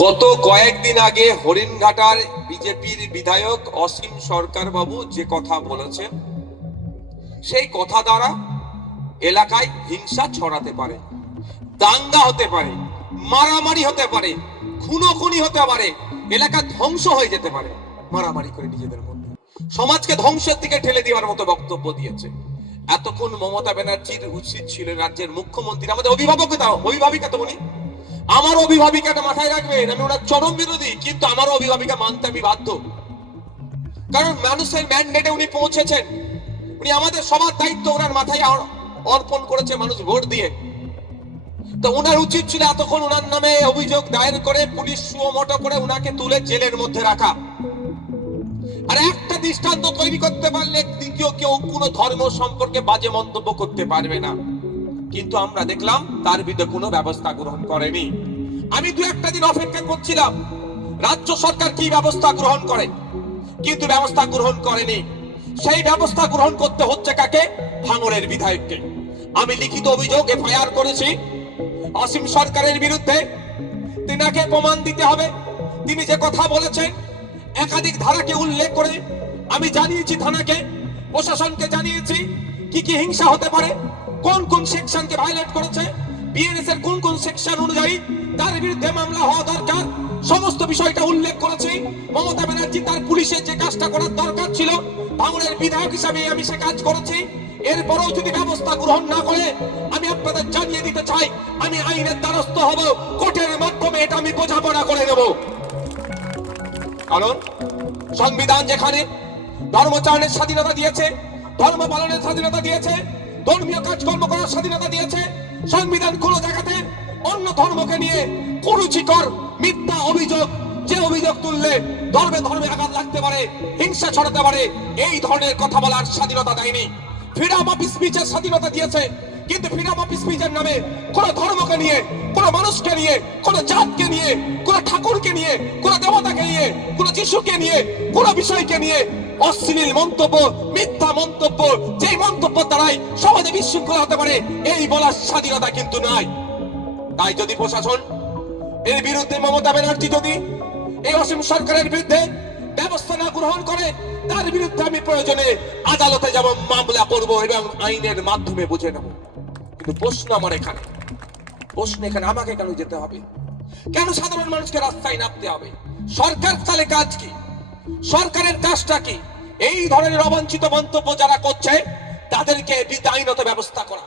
গত কয়েকদিন আগে হরিণঘাটার বিজেপির বিধায়ক অসীম সরকার বাবু যে কথা বলেছেন, সেই কথা দ্বারা এলাকায় হিংসা ছড়াতে পারে, দাঙ্গা হতে পারে, মারামারি হতে পারে, খুনোখুনি হতে পারে, এলাকা ধ্বংস হয়ে যেতে পারে। মারামারি করে নিজেদের মধ্যে সমাজকে ধ্বংসের দিকে ঠেলে দেওয়ার মতো বক্তব্য দিয়েছে। এতক্ষণ মমতা ব্যানার্জির উচিত ছিল রাজ্যের মুখ্যমন্ত্রী, আমাদের অভিভাবিকা তো উনি, আমার অভিভাবিকাটা মাথায় রাখবেন। আমি ওনার চরম বিরোধী, কিন্তু আমার অভিভাবিকা মানতে আমি বাধ্য, কারণ মানুষের ম্যান্ডেটে উনি পৌঁছেছেন। উনি আমাদের সবার দায়িত্ব ওনার মাথায় অর্পণ করেছে মানুষ ভোট দিয়ে। তো ওনার উচিত ছিল এতক্ষণ ওনার নামে অভিযোগ দায়ের করে পুলিশ সুমোটো করে ওনাকে তুলে জেলের মধ্যে রাখা। আর একটা দৃষ্টান্ত তৈরি করতে পারলে দ্বিতীয় কেউ কোনো ধর্ম সম্পর্কে বাজে মন্তব্য করতে পারবে না। কিন্তু আমরা দেখলাম তার বিরুদ্ধে কোনো ব্যবস্থা গ্রহণ করেনি। আমি দু একটা দিন অপেক্ষা করছিলাম রাজ্য সরকার কি ব্যবস্থা গ্রহণ করে, কিন্তু ব্যবস্থা গ্রহণ করেনি। সেই ব্যবস্থা গ্রহণ করতে হচ্ছে কাকে? ভাঙড়ের বিধায়ককে। আমি লিখিত অভিযোগ এফআইআর করেছি অসীম সরকারের বিরুদ্ধে। তিনাকে প্রমাণ দিতে হবে। তিনি যে কথা বলেছেন একাধিক ধারাকে উল্লেখ করে আমি জানিয়েছি থানাকে, প্রশাসনকে জানিয়েছি কি কি হিংসা হতে পারে, কোন কোন সেকশনকে ভায়োলেট করেছে, বিএনএস এর কোন কোন সেকশন অনুযায়ী তার বিরুদ্ধে মামলা হওয়া দরকার, সমস্ত বিষয়টা উল্লেখ করেছি। মমতা ব্যানার্জি তার পুলিশের যে কাজটা করার দরকার ছিল, ভাঙড়ের বিধায়ক হিসাবে আমি সে কাজ করেছি। এরপরও যদি ব্যবস্থা গ্রহণ না করে আমি আপনাদের জানিয়ে দিতে চাই আমি আইনের দ্বারস্থ হব, কোর্টের মাধ্যমে এটা আমি বোঝাপড়া করে নেব। কারণ সংবিধান যেখানে ধর্মচারণের স্বাধীনতা দিয়েছে, ধর্ম পালনের স্বাধীনতা দিয়েছে, ধর্মীয় কাজকর্ম করার স্বাধীনতা দিয়েছে, সংবিধান কোন জায়গাতে অন্য ধর্মকে নিয়ে কুরুচিকর মিথ্যা অভিযোগ, যে অভিযোগ তুললে ধর্মে ধর্মে আঘাত লাগতে পারে, হিংসা ছড়াতে পারে, এই ধরনের কথা বলার স্বাধীনতা দেয়নি। ফ্রিডম অফ স্পিচের স্বাধীনতা দিয়েছে, কিন্তু ফ্রিডম অফ স্পিচের নামে কোন ধর্মকে নিয়ে, কোন মানুষকে নিয়ে, কোন জাতকে নিয়ে, কোন ঠাকুরকে নিয়ে, কোন দেবতাকে নিয়ে, কোন যিশুকে নিয়ে, কোন বিষয়কে নিয়ে অশ্লীল মন্তব্য, মিথ্যা মন্তব্য, যে মন্তব্য দ্বারাই সমাজে বিশৃঙ্খলা হতে পারে, এই বলার স্বাধীনতা কিন্তু নাই। তাই যদি প্রশাসন এর বিরুদ্ধে, মমতা ব্যানার্জি যদি এই অসীম সরকারের বিরুদ্ধে ব্যবস্থা না গ্রহণ করে, তার বিরুদ্ধে আমি প্রয়োজনে আদালতে যাব, মামলা করব এবং আইনের মাধ্যমে বুঝে নেব। কিন্তু প্রশ্ন আমার এখানে, আমাকে কেন যেতে হবে? কেন সাধারণ মানুষকে রাস্তায় নামতে হবে? সরকার তাহলে কাজ কি? সরকারের কাজটা কি? এই ধরনের অবাঞ্ছিত মন্তব্য যারা করছে তাদেরকে আইনত ব্যবস্থা করা।